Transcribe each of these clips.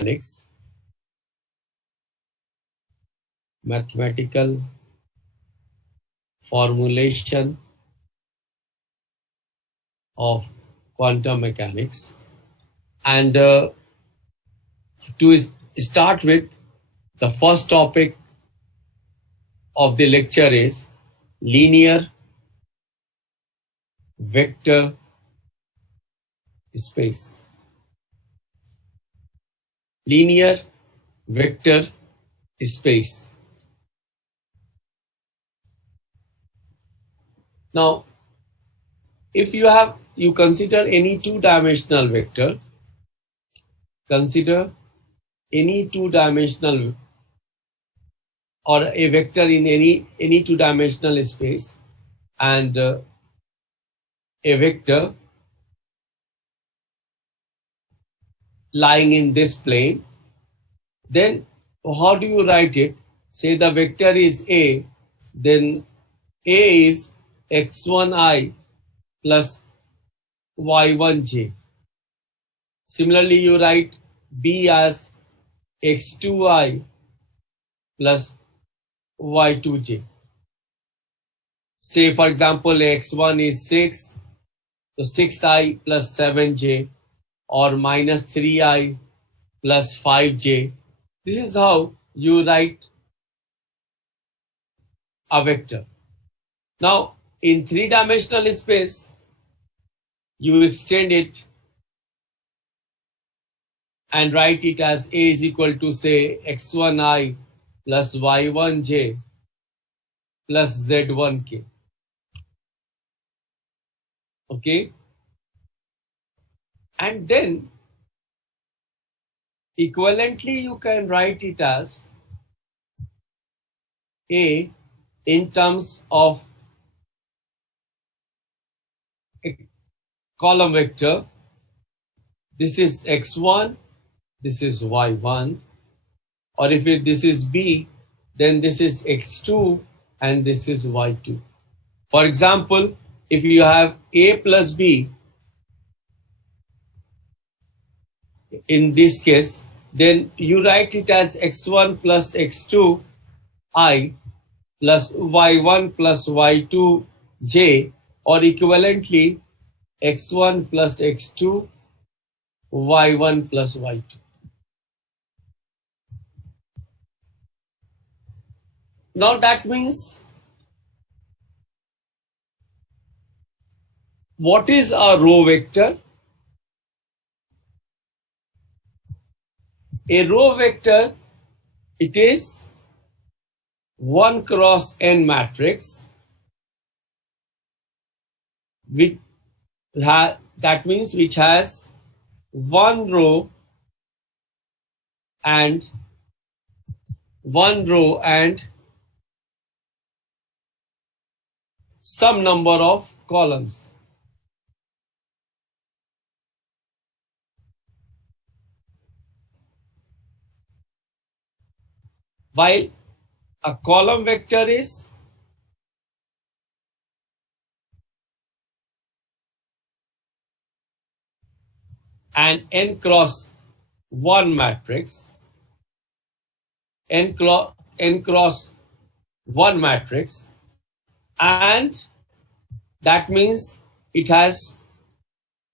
mechanics, mathematical formulation of quantum mechanics. And to start with, the first topic of the lecture is linear vector space. Linear vector space. Now, if you consider any two-dimensional vector, consider any two-dimensional or a vector in any two-dimensional space, and a vector lying in this plane, then how do you write it? Say the vector is A, then A is x1i plus y1j. Similarly, you write B as x2i plus y2j. Say for example x1 is 6, so 6i plus 7j, or minus 3i plus 5j. This is how you write a vector. Now, in three-dimensional space, you extend it and write it as A is equal to, say, x1i plus y1j plus z1k. Okay? And then, equivalently, you can write it as A in terms of a column vector. This is x1, this is y1, or if this is B, then this is x2 and this is y2. For example, if you have A plus B, in this case, then you write it as x1 plus x2 I plus y1 plus y2 j, or equivalently x1 plus x2 y1 plus y2. Now that means, what is a row vector? A row vector, it is 1 cross n matrix, which that means which has one row and some number of columns. While a column vector is an n cross 1 matrix, n cross 1 matrix, and that means it has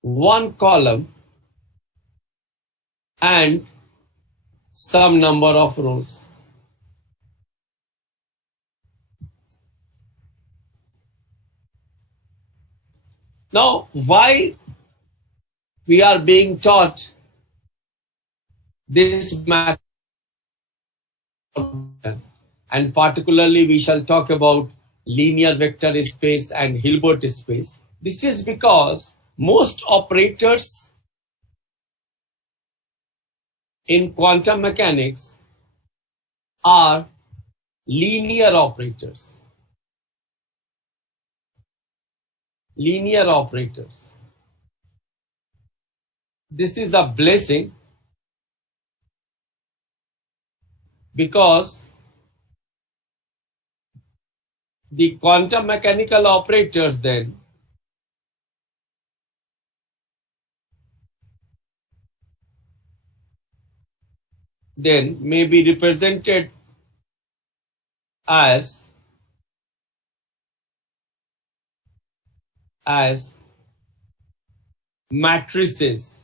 one column and some number of rows. Now, why we are being taught this math, and particularly we shall talk about linear vector space and Hilbert space. This is because most operators in quantum mechanics are linear operators. Linear operators. This is a blessing, because the quantum mechanical operators then then may be represented as matrices,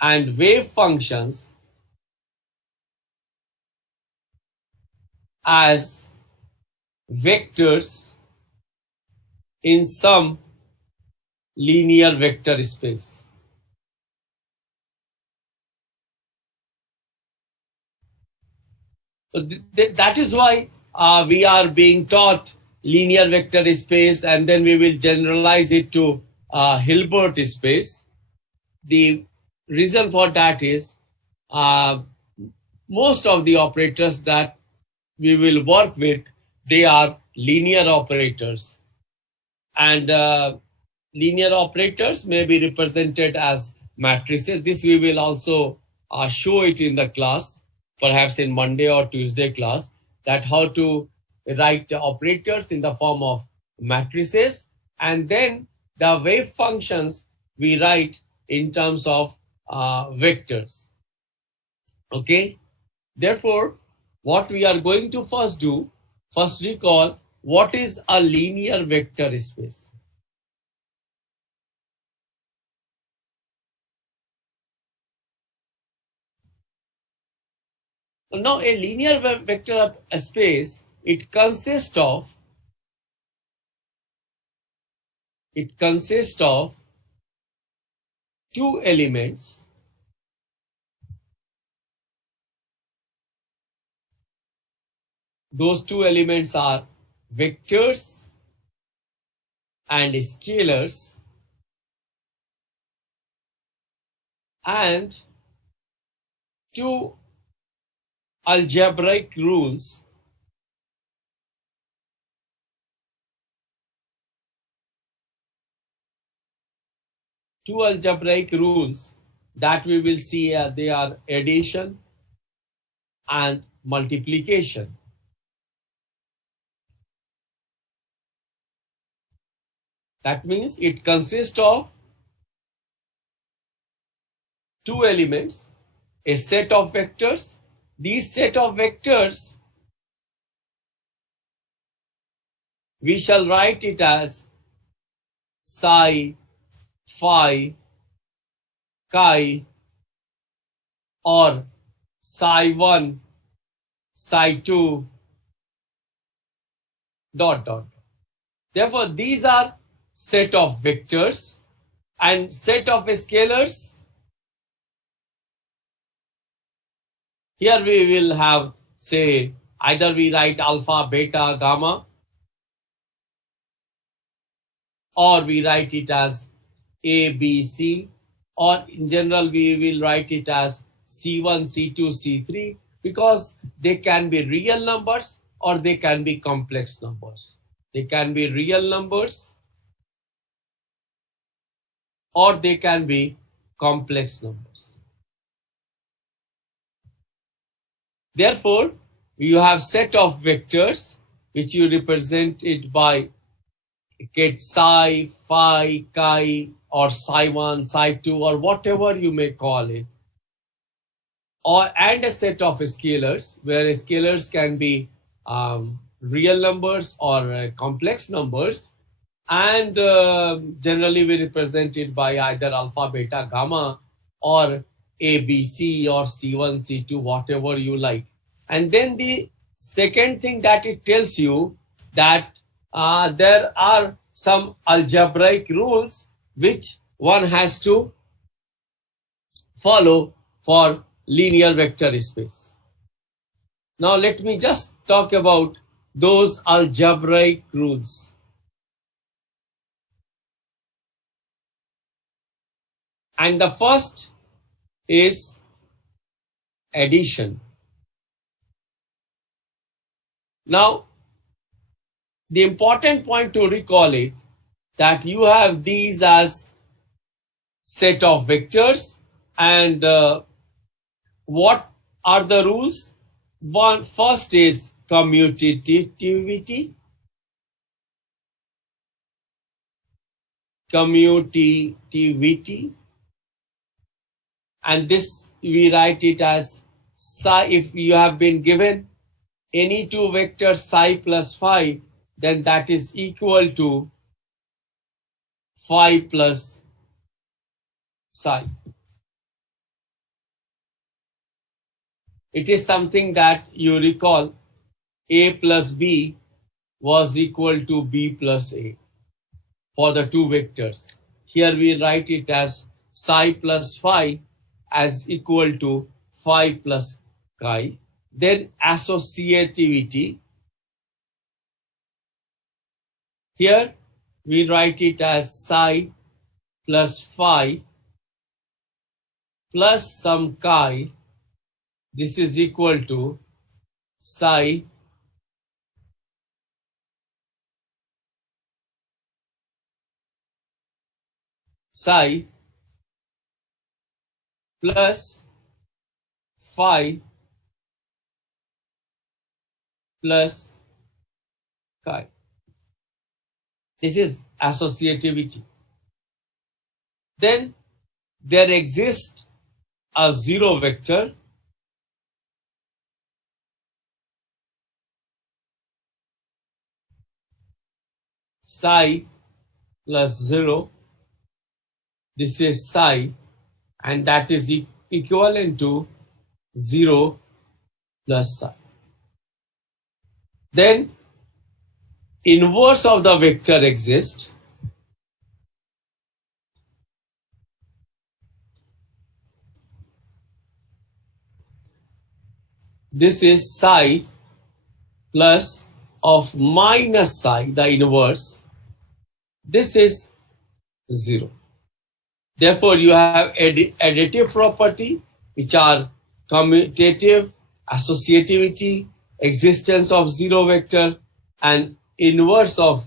and wave functions as vectors in some linear vector space. So that is why we are being taught linear vector space, and then we will generalize it to Hilbert space. The reason for that is uh, most of the operators that we will work with, they are linear operators, and linear operators may be represented as matrices. This we will also show it in the class, perhaps in Monday or Tuesday class, that how to write the operators in the form of matrices, and then the wave functions we write in terms of vectors. Okay. Therefore, what we are going to first do, first recall what is a linear vector space. Now, a linear vector space, it consists of two elements. Those two elements are vectors and scalars, and two algebraic rules that we will see, they are addition and multiplication. That means it consists of two elements, a set of vectors. These set of vectors, we shall write it as psi, phi, chi, or psi 1, psi 2, dot dot. Therefore, these are set of vectors, and set of scalars. Here we will have, say, either we write alpha, beta, gamma, or we write it as A, B, C, or in general we will write it as C1, C2, C3, because they can be real numbers or they can be complex numbers. They can be real numbers or they can be complex numbers. Therefore, you have set of vectors which you represent it by get psi, phi, chi, or psi 1, psi 2, or whatever you may call it, or and a set of scalars, where scalars can be real numbers or complex numbers, and generally we represent it by either alpha, beta, gamma, or A, B, C, or C1, C2, whatever you like. And then the second thing that it tells you, that there are some algebraic rules which one has to follow for linear vector space. Now let me just talk about those algebraic rules. And the first is addition. Now, the important point to recall it, that you have these as set of vectors, and what are the rules? One first is commutativity. and this we write it as psi. If you have been given any two vectors psi plus phi, then that is equal to phi plus psi. It is something that you recall a plus b was equal to b plus a for the two vectors. Here we write it as psi plus phi as equal to phi plus chi. Then associativity. Here we write it as psi plus phi plus some chi. This is equal to psi plus phi plus chi. This is associativity. Then there exists a zero vector psi plus 0. This is psi, and that is equivalent to 0 plus psi. Then inverse of the vector exists. This is psi plus of minus psi, the inverse. This is 0. Therefore, you have additive property, which are commutative, associativity, existence of zero vector, and inverse of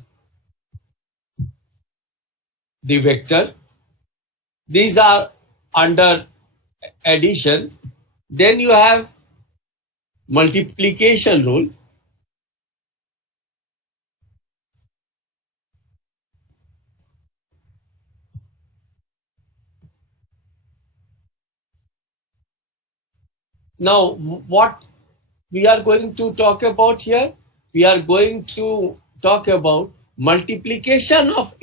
the vector. These are under addition. Then you have multiplication rule. Now, what we are going to talk about here? We are going to talk about multiplication of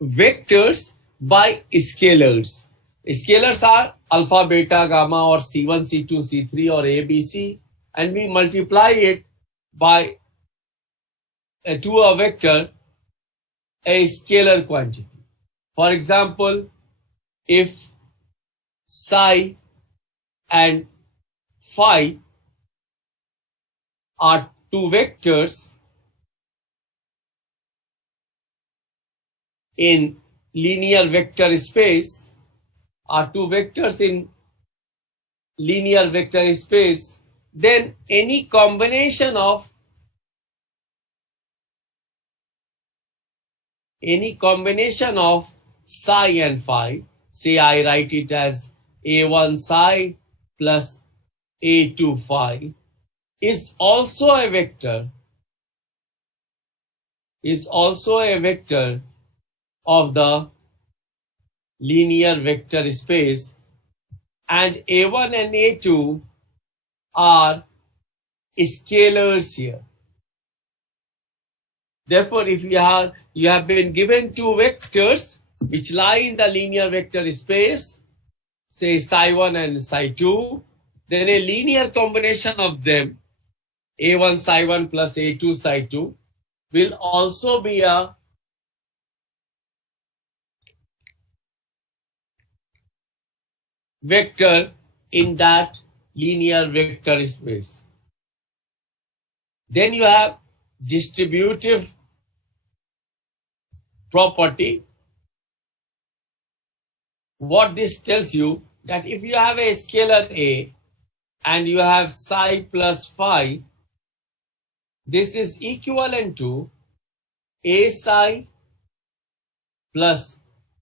vectors by scalars. Scalars are alpha, beta, gamma, or C1, C2, C3, or A, B, C, and we multiply it by to a vector, a scalar quantity. For example, if psi and phi are two vectors in linear vector space, then any combination of psi and phi, say I write it as A1 psi plus A2 phi, is also a vector of the linear vector space, and A1 and A2 are scalars here. Therefore, if you have been given two vectors which lie in the linear vector space, say psi1 and psi2, then a linear combination of them, A1 psi1 plus A2 psi2, will also be a vector in that linear vector space. Then you have distributive property. What this tells you, that if you have a scalar A and you have psi plus phi, this is equivalent to A psi plus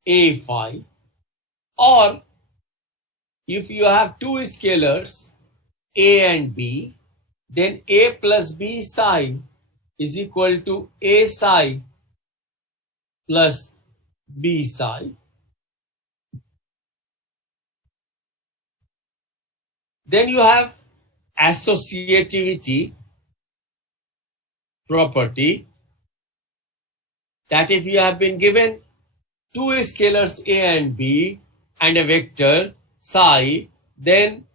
A phi. Or if you have two scalars A and B, then A plus B psi is equal to A psi plus B psi. Then you have associativity property, that if you have been given two scalars a and b and a vector psi, then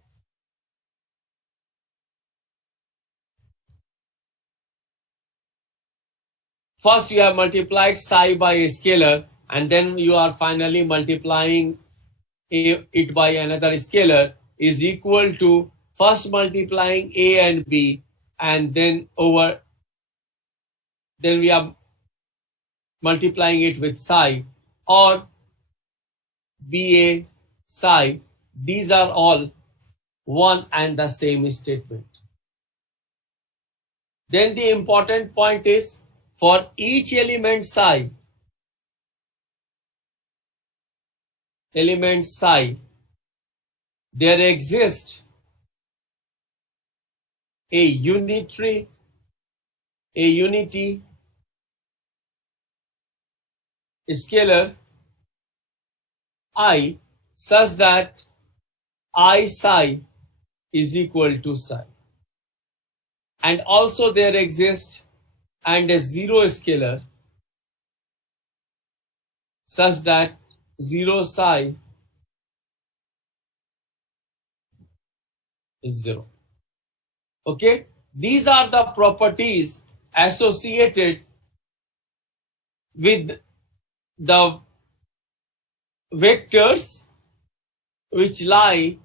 first you have multiplied psi by a scalar, and then you are finally multiplying it by another scalar, is equal to first multiplying a and b, and then we are multiplying it with psi, or ba psi. These are all one and the same statement. Then the important point is, for each element psi, there exists a unity scalar I, such that I psi is equal to psi. And also there exists and a zero scalar such that 0 psi is 0. Okay, these are the properties associated with the vectors which lie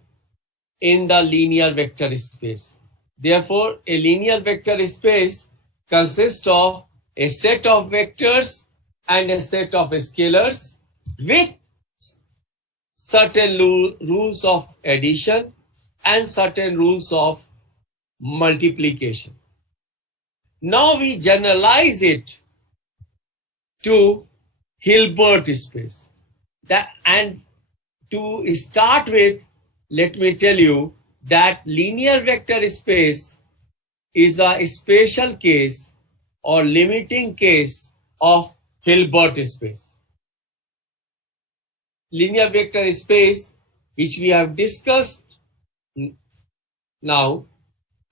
in the linear vector space. Therefore, a linear vector space consists of a set of vectors and a set of scalars with certain rules of addition and certain rules of multiplication. Now we generalize it to Hilbert space. And to start with, let me tell you that linear vector space is a special case or limiting case of Hilbert space. Linear vector space, which we have discussed now,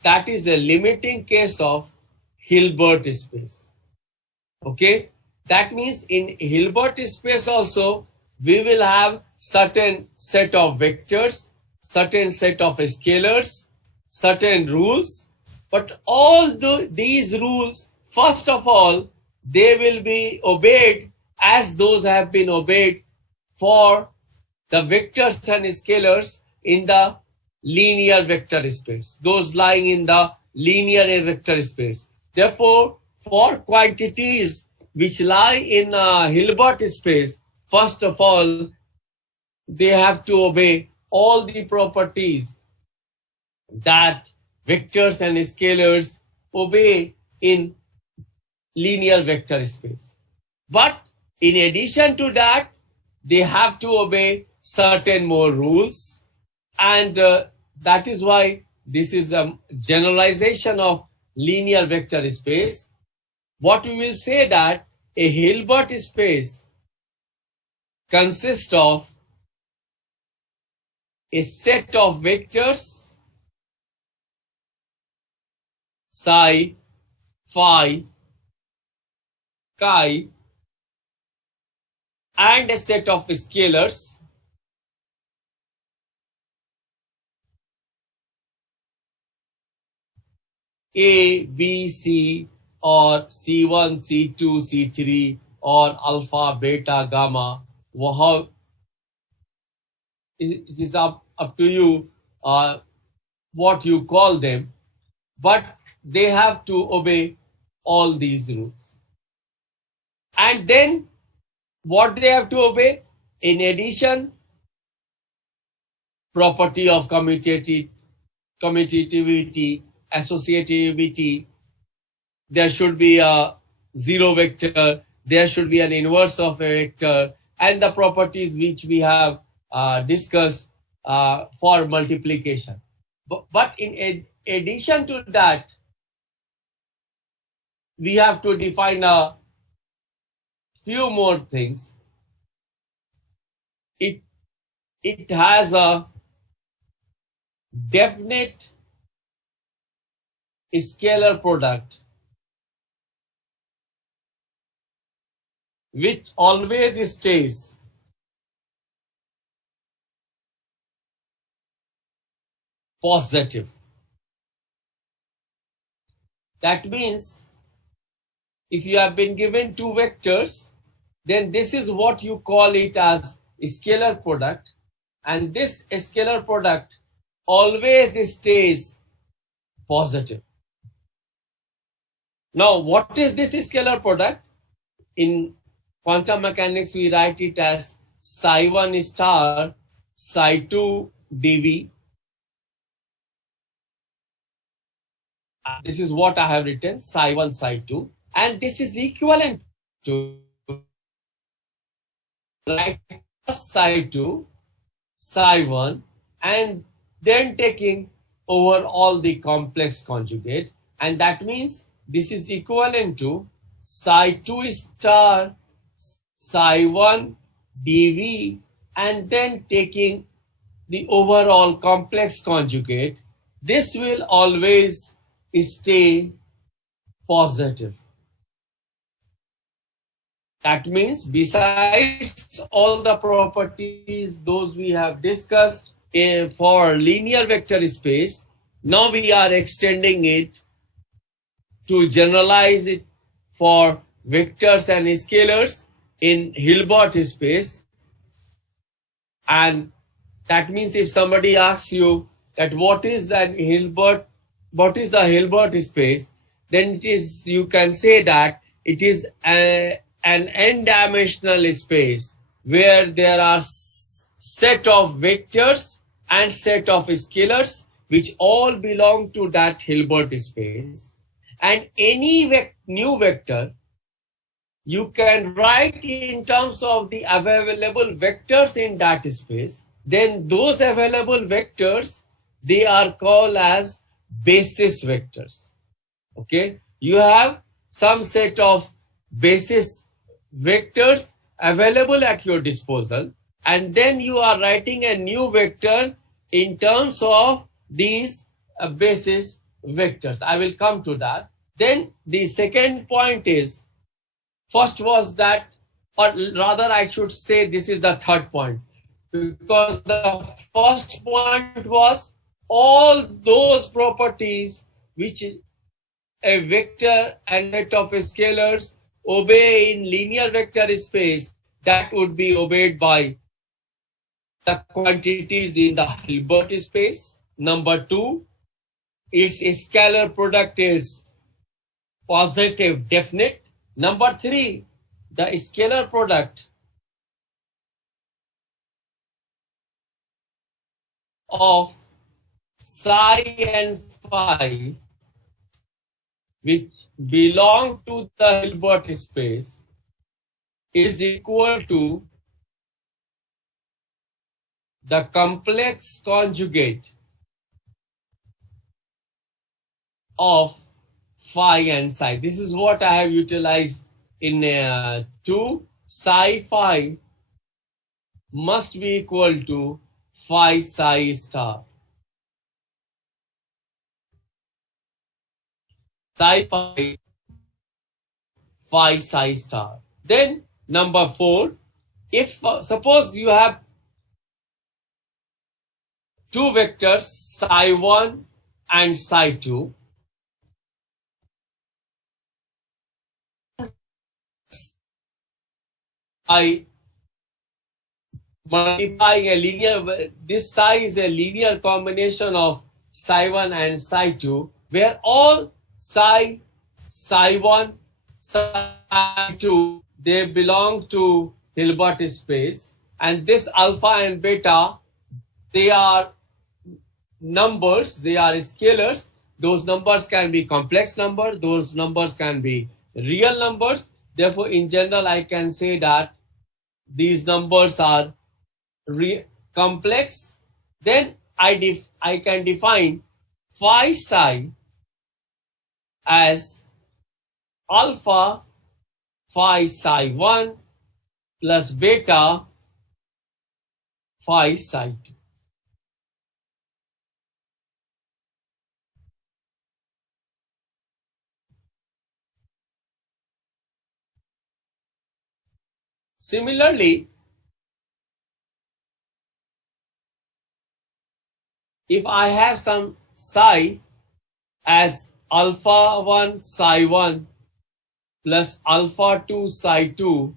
that is a limiting case of Hilbert space. Okay, that means in Hilbert space also we will have certain set of vectors, certain set of scalars, certain rules, but all these rules, first of all, they will be obeyed as those have been obeyed for the vectors and scalars in the linear vector space, those lying in the linear vector space. Therefore, for quantities which lie in Hilbert space, first of all, they have to obey all the properties that vectors and scalars obey in linear vector space. But in addition to that, they have to obey certain more rules, and that is why this is a generalization of linear vector space. What we will say that a Hilbert space consists of a set of vectors psi, phi, chi, and a set of scalars A, B, C, or C1, C2, C3, or alpha, beta, gamma. How it is up to you what you call them, but they have to obey all these rules. And then what they have to obey? In addition, property of commutativity, associativity, there should be a zero vector, there should be an inverse of a vector, and the properties which we have discussed for multiplication. But in addition to that, we have to define a few more things. It has a definite scalar product which always stays positive. That means if you have been given two vectors, then this is what you call it as scalar product, and this scalar product always stays positive. Now, what is this scalar product? In quantum mechanics, we write it as psi1 star psi2 dv. This is what I have written, psi1 psi2, and this is equivalent to like psi2 psi1 and then taking over all the complex conjugate, and that means this is equivalent to psi2 star psi1 dv and then taking the overall complex conjugate. This will always stay positive. That means besides all the properties those we have discussed for linear vector space, now we are extending it to generalize it for vectors and scalars in Hilbert space. And that means if somebody asks you that what is the Hilbert space, then it is, you can say that it is an n-dimensional space where there are set of vectors and set of scalars which all belong to that Hilbert space, and any new vector you can write in terms of the available vectors in that space. Then those available vectors, they are called as basis vectors. Okay, you have some set of basis vectors available at your disposal, and then you are writing a new vector in terms of these basis vectors. I will come to that. Then the second point is, first was that, or rather I should say this is the third point, because the first point was all those properties which a vector and set of scalars obey in linear vector space, that would be obeyed by the quantities in the Hilbert space. Number two, its scalar product is positive definite. Number three, the scalar product of psi and phi which belong to the Hilbert space is equal to the complex conjugate of phi and psi. This is what I have utilized in 2. Psi phi must be equal to phi psi star. Psi phi, phi psi star. Then number 4, if suppose you have two vectors psi1 and psi2, I multiplying a linear, this psi is a linear combination of psi1 and psi2, where all psi, psi1, psi2, they belong to Hilbert space, and this alpha and beta, they are numbers, they are scalars. Those numbers can be complex numbers, those numbers can be real numbers. Therefore, in general, I can say that these numbers are complex. Then I can define phi psi as alpha phi psi 1 plus beta phi psi 2. Similarly, if I have some psi as alpha 1 psi 1 plus alpha 2 psi 2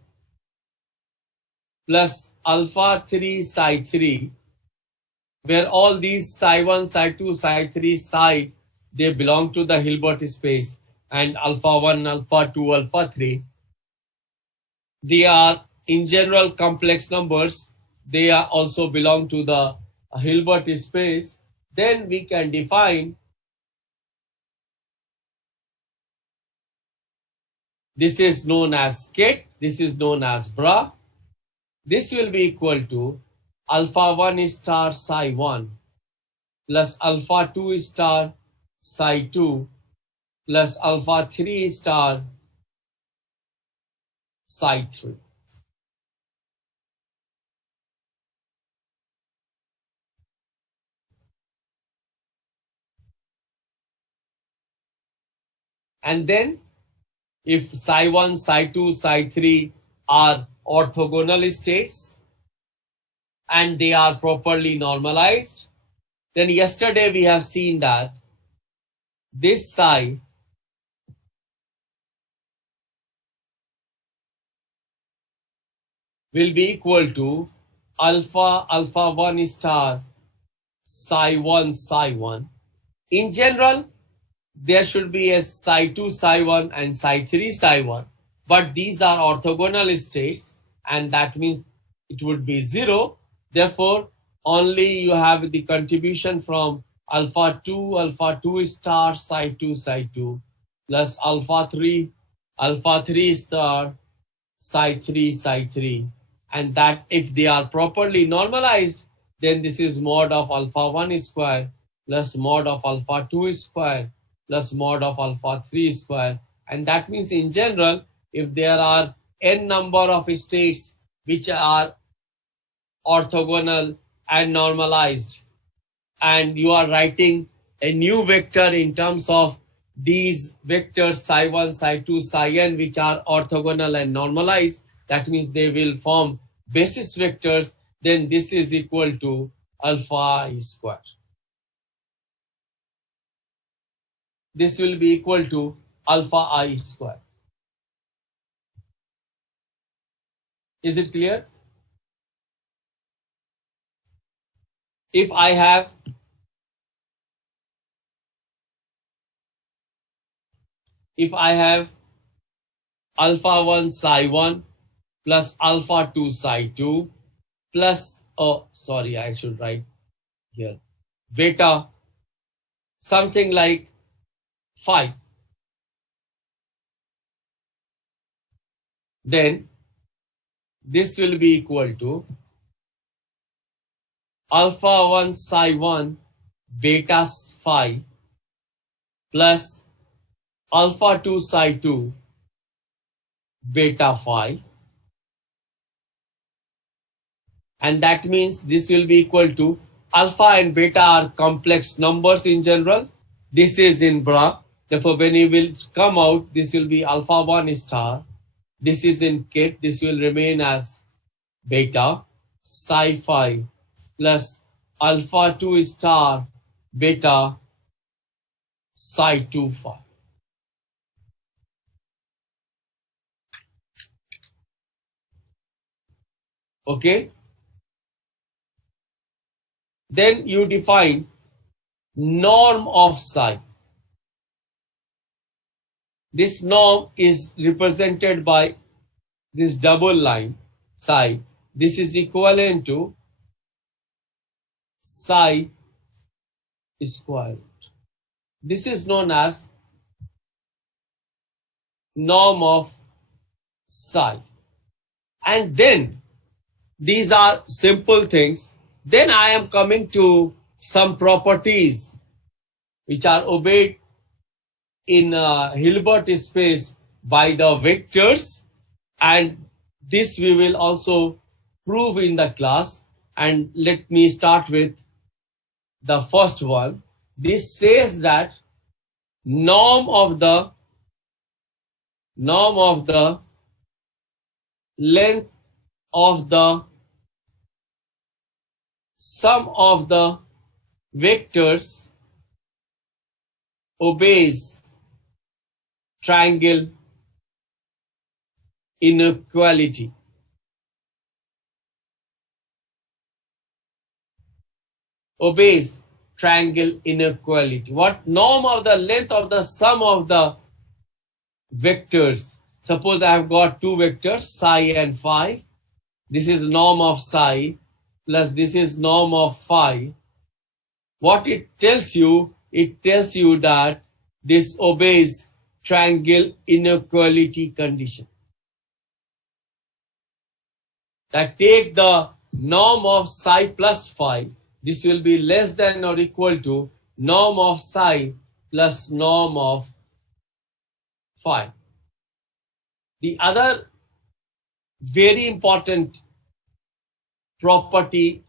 plus alpha 3 psi 3, where all these psi 1, psi 2, psi 3, psi, they belong to the Hilbert space, and alpha 1, alpha 2, alpha 3, they are in general complex numbers. They are also belong to the Hilbert space. Then we can define this is known as kit, this is known as bra. This will be equal to alpha 1 star psi 1 plus alpha 2 star psi 2 plus alpha 3 star psi 3. And then if psi 1, psi 2, psi 3 are orthogonal states and they are properly normalized, then yesterday we have seen that this psi will be equal to alpha 1 star psi 1 psi 1. In general, there should be a psi 2 psi 1 and psi 3 psi 1, but these are orthogonal states, and that means it would be 0. Therefore, only you have the contribution from alpha 2 star psi 2 plus alpha 3 star psi 3, and that if they are properly normalized, then this is mod of alpha 1 square plus mod of alpha 2 square plus mod of alpha 3 square. And that means in general, if there are n number of states which are orthogonal and normalized, and you are writing a new vector in terms of these vectors psi 1, psi 2, psi n, which are orthogonal and normalized, that means they will form basis vectors, then this is equal to alpha I square. This will be equal to alpha I square. Is it clear? If I have alpha 1 psi 1 plus alpha 2 psi 2 plus, oh sorry, I should write here, beta something like 5, then this will be equal to alpha 1 psi 1 beta phi plus alpha 2 psi 2 beta phi, and that means this will be equal to alpha and beta are complex numbers in general. This is in bra. Therefore, when you will come out, this will be alpha 1 star. This is in kit. This will remain as beta psi phi plus alpha 2 star beta psi 2 phi. Okay. Then you define norm of psi. This norm is represented by this double line psi. This is equivalent to psi square root. This is known as norm of psi. And then these are simple things. Then I am coming to some properties which are obeyed in Hilbert space by the vectors, and this we will also prove in the class. And let me start with the first one. This says that norm of the length of the sum of the vectors obeys triangle inequality. Obeys triangle inequality. What norm of the length of the sum of the vectors? Suppose I have got two vectors, psi and phi. This is norm of psi plus this is norm of phi. What it tells you that this obeys triangle inequality condition. That take the norm of psi plus phi, this will be less than or equal to norm of psi plus norm of phi. The other very important property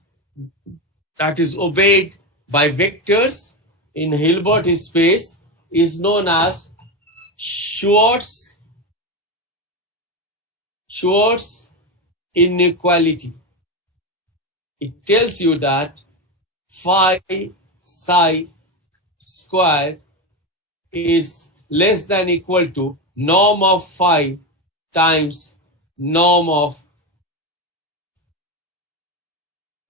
that is obeyed by vectors in Hilbert space is known as Schwarz inequality. It tells you that phi psi square is less than equal to norm of phi times norm of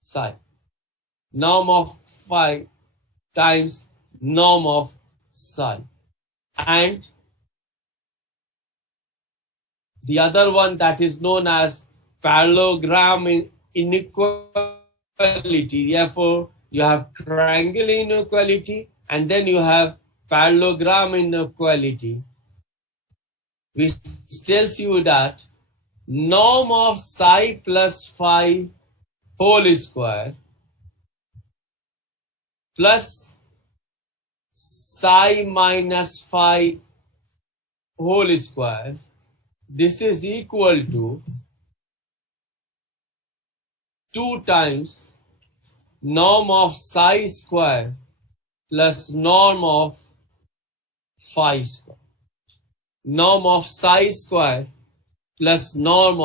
psi. Norm of phi times norm of psi. And the other one that is known as parallelogram inequality. Therefore, you have triangle inequality and then you have parallelogram inequality, which tells you that norm of psi plus phi whole square plus psi minus phi whole square, this is equal to 2 times norm of psi square plus norm of phi square. Norm of psi square plus norm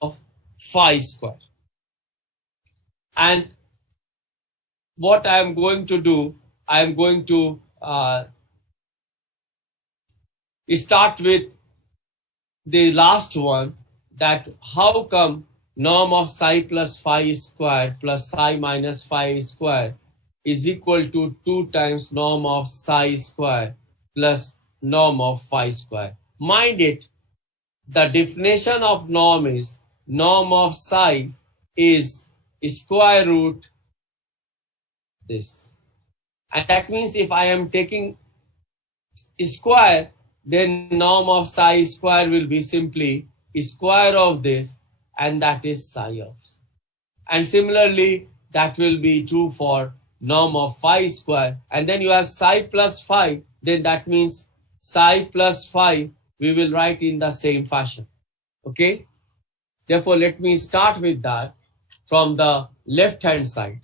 of phi square. And what I am going to do, I am going to start with the last one, that how come norm of psi plus phi square plus psi minus phi square is equal to 2 times norm of psi square plus norm of phi square. Mind it, the definition of norm is norm of psi is square root this. And that means if I am taking square, then norm of psi square will be simply square of this, and that is psi of. And similarly, that will be true for norm of phi square. And then you have psi plus phi, then that means psi plus phi we will write in the same fashion. Okay? Therefore, let me start with that from the left hand side.